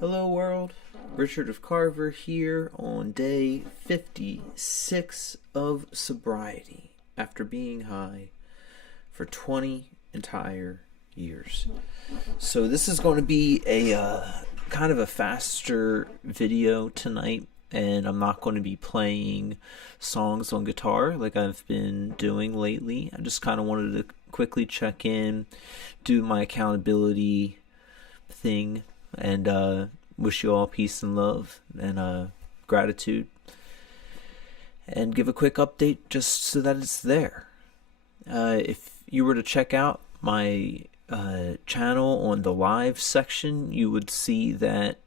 Hello world, Richard of Carver here on day 56 of sobriety after being high for 20 entire years. So this is going to be a kind of a faster video tonight, and I'm not going to be playing songs on guitar like I've been doing lately. I just kind of wanted to quickly check in, do my accountability thing, and wish you all peace and love and gratitude, and give a quick update just so that it's there. If you were to check out my channel on the live section, you would see that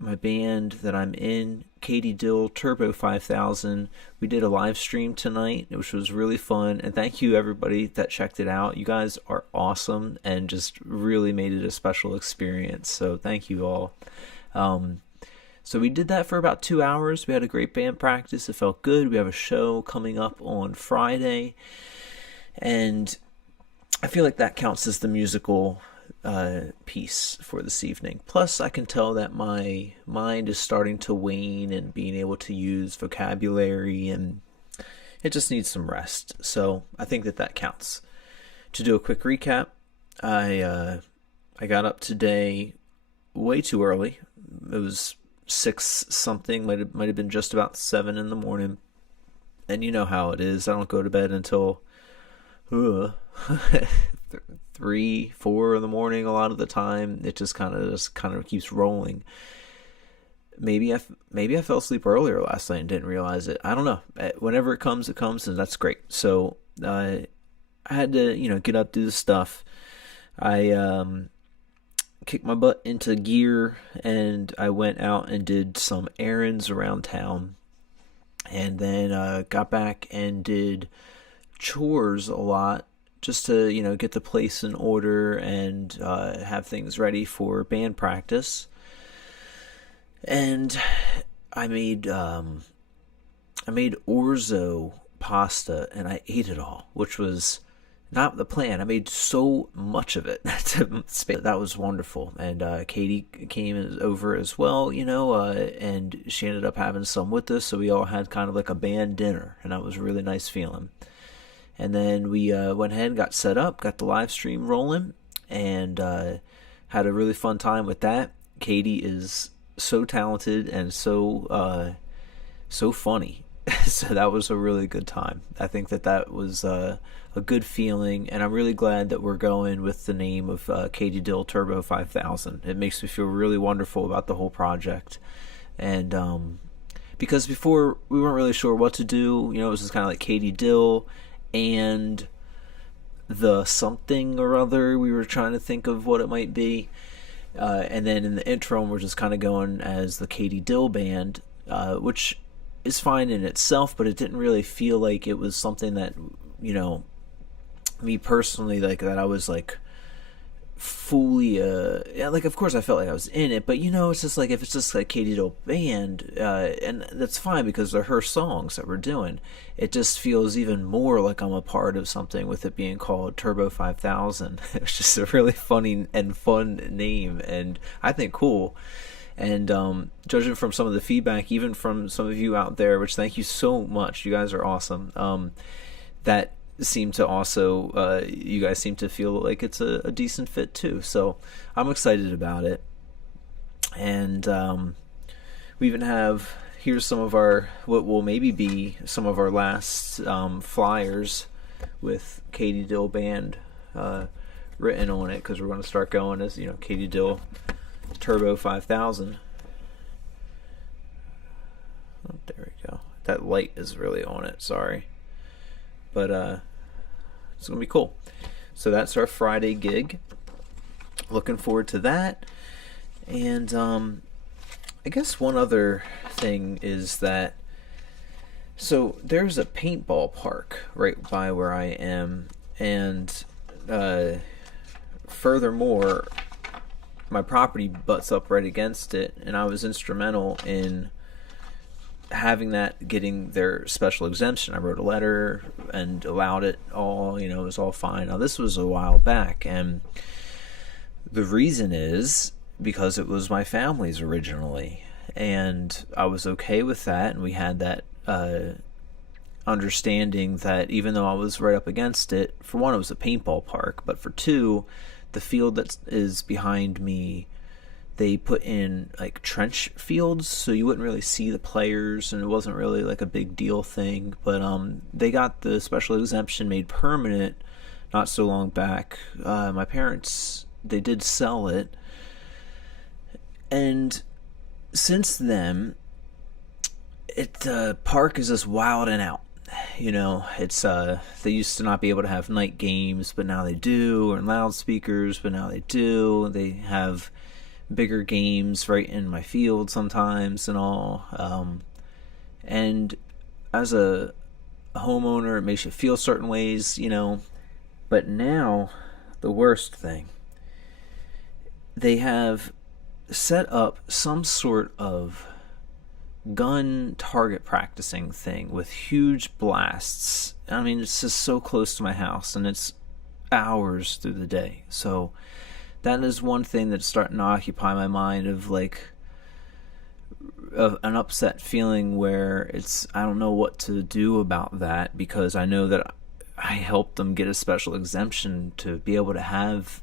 my band that I'm in, Katie Dill Turbo 5000, we did a live stream tonight, which was really fun, and thank you everybody that checked it out. You guys are awesome and just really made it a special experience, so thank you all. So we did that for about 2 hours. We had a great band practice. It felt good. We have a show coming up on Friday, and I feel like that counts as the musical piece for this evening. Plus, I can tell that my mind is starting to wane and being able to use vocabulary, and it just needs some rest. So I think that counts. To do a quick recap, I got up today way too early. It was 6 something, might have been just about 7 in the morning. And you know how it is. I don't go to bed until 3, 4 in the morning a lot of the time. It just kind of keeps rolling. Maybe I fell asleep earlier last night and didn't realize it. I don't know. Whenever it comes, and that's great. So I had to get up, do the stuff. I kicked my butt into gear, and I went out and did some errands around town, and then got back and did chores a lot, just to get the place in order and have things ready for band practice. And I made orzo pasta, and I ate it all, which was not the plan. I made so much of it. That was wonderful. And Katie came over as well, and she ended up having some with us, so we all had kind of like a band dinner, and that was a really nice feeling. And then we went ahead and got set up, got the live stream rolling, and had a really fun time with that. Katie is so talented and so funny. So that was a really good time. I think that was a good feeling, and I'm really glad that we're going with the name of Katie Dill Turbo 5000. It makes me feel really wonderful about the whole project. And because before we weren't really sure what to do, it was just kind of like Katie Dill and the something or other. We were trying to think of what it might be, and then in the intro we're just kind of going as the Katie Dill Band, which is fine in itself, but it didn't really feel like it was something that me personally, like, that I was like fully like, of course I felt like I was in it, but it's just like, if it's just like Katie Dill Band, and that's fine because they're her songs that we're doing, it just feels even more like I'm a part of something with it being called Turbo 5000. It's just a really funny and fun name, and I think cool. And judging from some of the feedback, even from some of you out there, which thank you so much, you guys are awesome, that seem to also, you guys seem to feel like it's a decent fit too. So I'm excited about it. And we even have, here's some of our, what will maybe be some of our last flyers with Katie Dill Band written on it, because we're going to start going as Katie Dill Turbo 5000. Oh, there we go. That light is really on it, sorry. But it's gonna be cool. So that's our Friday gig. Looking forward to that. And I guess one other thing is that, so there's a paintball park right by where I am, and furthermore, my property butts up right against it, and I was instrumental in having that, getting their special exemption. I wrote a letter and allowed it all, it was all fine. Now, this was a while back, and the reason is because it was my family's originally, and I was okay with that, and we had that understanding that even though I was right up against it, for one, it was a paintball park, but for two, the field that is behind me, they put in like trench fields, so you wouldn't really see the players, and it wasn't really like a big deal thing. But they got the special exemption made permanent not so long back. My parents, they did sell it, and since then, the park is just wilding out. You know, it's they used to not be able to have night games, but now they do, or loudspeakers, but now they do. They have bigger games right in my field sometimes and all. And as a homeowner, it makes you feel certain ways, you know. But now, the worst thing, they have set up some sort of gun target practicing thing with huge blasts. I mean, it's just so close to my house, and it's hours through the day. So that is one thing that's starting to occupy my mind, of like an upset feeling where I don't know what to do about that, because I know that I helped them get a special exemption to be able to have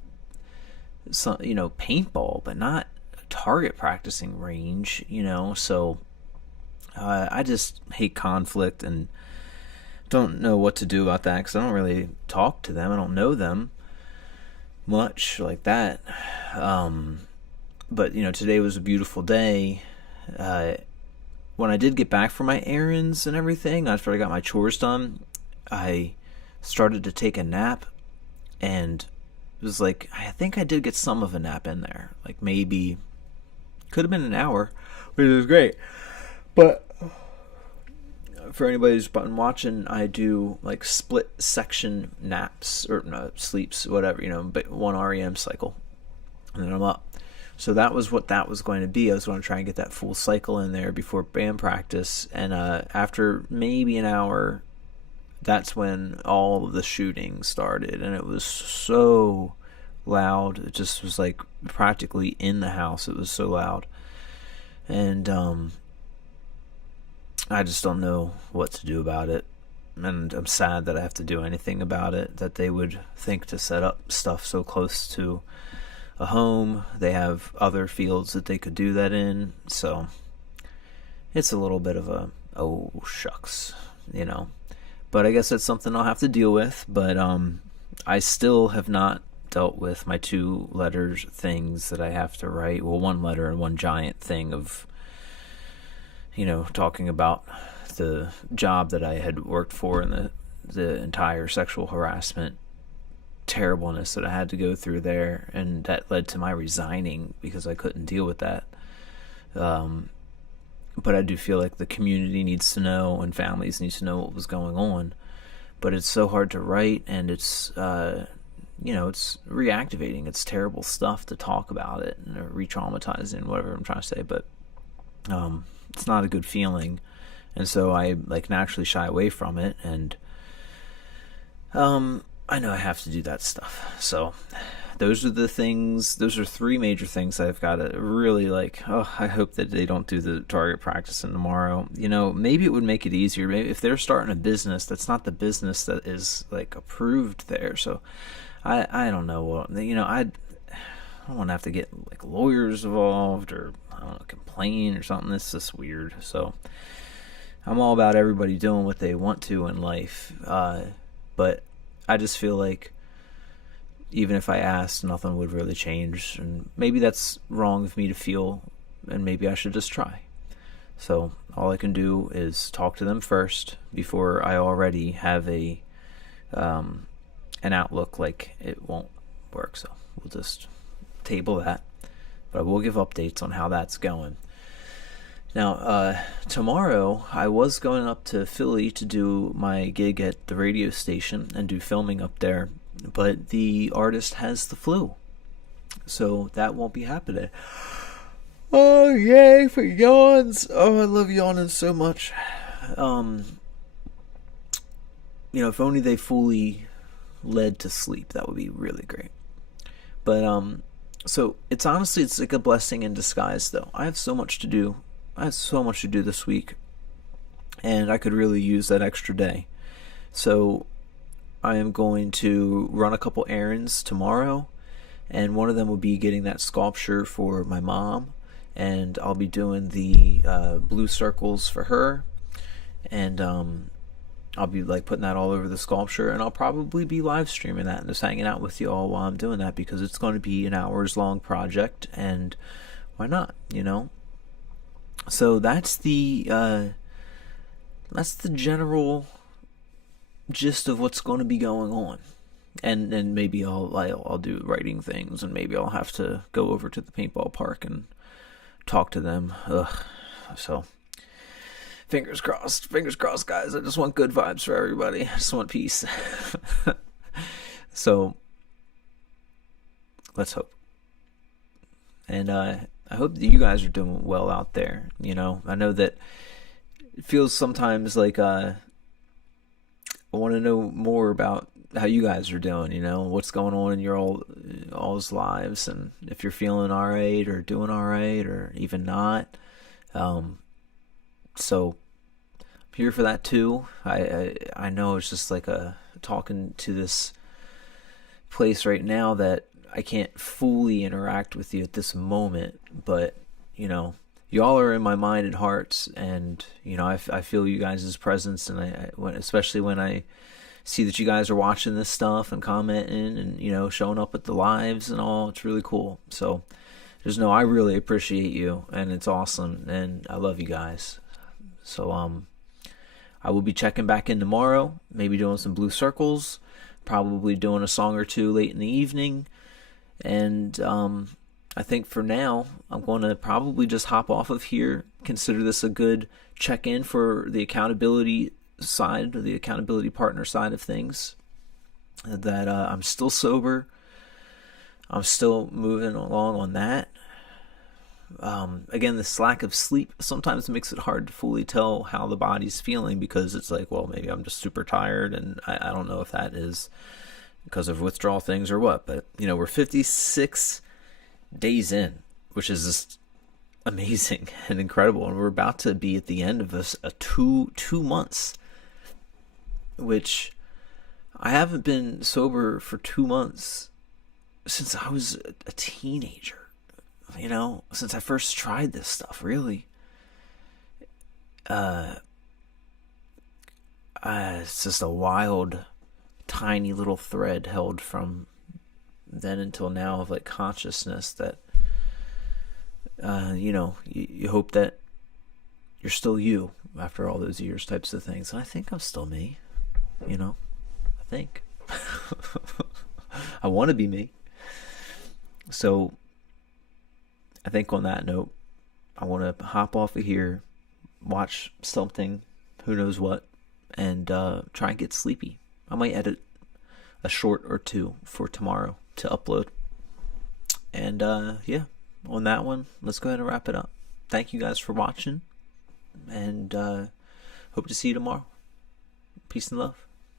some, you know, paintball, but not a target practicing range, you know. So I just hate conflict and don't know what to do about that, because I don't really talk to them. I don't know them much like that. But, you know, today was a beautiful day. When I did get back from my errands and everything, after I got my chores done, I started to take a nap, and it was like, I think I did get some of a nap in there. Like maybe, could have been an hour, which was great. But for anybody who's been watching, I do like split section naps, or no, sleeps, whatever, you know, but one REM cycle, and then I'm up. So that was what that was going to be. I was going to try and get that full cycle in there before band practice. And after maybe an hour, that's when all of the shooting started, and it was so loud. It just was like practically in the house. It was so loud. And I just don't know what to do about it, and I'm sad that I have to do anything about it, that they would think to set up stuff so close to a home. They have other fields that they could do that in, so it's a little bit of a, oh shucks, you know. But I guess that's something I'll have to deal with. But I still have not dealt with my 2 letters things that I have to write. Well, 1 letter and 1 giant thing of, you know, talking about the job that I had worked for, and the entire sexual harassment terribleness that I had to go through there, and that led to my resigning because I couldn't deal with that. But I do feel like the community needs to know, and families need to know what was going on. But it's so hard to write, and it's you know, it's reactivating. It's terrible stuff to talk about it, and re-traumatizing, whatever I'm trying to say. But it's not a good feeling, and so I like naturally shy away from it. And I know I have to do that stuff. So those are the things. Those are 3 major things I've got to really like. Oh, I hope that they don't do the target practicing tomorrow. You know, maybe it would make it easier. Maybe if they're starting a business, that's not the business that is like approved there. So I don't know what, you know, I don't want to have to get like lawyers involved, or I don't know, complain or something. It's just weird. So I'm all about everybody doing what they want to in life. But I just feel like even if I asked, nothing would really change. And maybe that's wrong of me to feel, and maybe I should just try. So all I can do is talk to them first before I already have an outlook like it won't work. So we'll just table that. But I will give updates on how that's going. Now, tomorrow I was going up to Philly to do my gig at the radio station and do filming up there, but the artist has the flu, so that won't be happening. Oh, yay for yawns. Oh, I love yawning so much. You know, if only they fully led to sleep, that would be really great. But So it's honestly, it's like a blessing in disguise, though. I have so much to do. I have so much to do this week, and I could really use that extra day. So I am going to run a couple errands tomorrow, and one of them will be getting that sculpture for my mom, and I'll be doing the blue circles for her, and I'll be like putting that all over the sculpture, and I'll probably be live streaming that and just hanging out with you all while I'm doing that, because it's going to be an hours long project, and why not, you know? So that's the general gist of what's going to be going on. And maybe I'll do writing things, and maybe I'll have to go over to the paintball park and talk to them. Ugh. So fingers crossed, guys. I just want good vibes for everybody. I just want peace. So let's hope. And I hope that you guys are doing well out there. You know, I know that it feels sometimes like I want to know more about how you guys are doing, you know, what's going on in your all's lives, and if you're feeling all right or doing all right or even not. So I'm here for that too. I know it's just like talking to this place right now that I can't fully interact with you at this moment, but you know, y'all are in my mind and hearts, and you know, I feel you guys' presence, and especially when I see that you guys are watching this stuff and commenting and, you know, showing up at the lives and all. It's really cool. So just know I really appreciate you, and it's awesome, and I love you guys. So I will be checking back in tomorrow, maybe doing some blue circles, probably doing a song or two late in the evening, and I think for now I'm going to probably just hop off of here. Consider this a good check-in for the accountability side, or the accountability partner side of things, that I'm still sober. I'm still moving along on that. Again, this lack of sleep sometimes makes it hard to fully tell how the body's feeling, because it's like, well, maybe I'm just super tired, and I don't know if that is because of withdrawal things or what. But you know, we're 56 days in, which is just amazing and incredible, and we're about to be at the end of this two months, which I haven't been sober for 2 months since I was a teenager, you know, since I first tried this stuff, really. It's just a wild, tiny little thread held from then until now of like consciousness that, you know, you hope that you're still you after all those years, types of things. And I think I'm still me, you know, I think. I want to be me. So I think on that note, I want to hop off of here, watch something, who knows what, and try and get sleepy. I might edit a short or two for tomorrow to upload. And yeah, on that one, let's go ahead and wrap it up. Thank you guys for watching, and hope to see you tomorrow. Peace and love.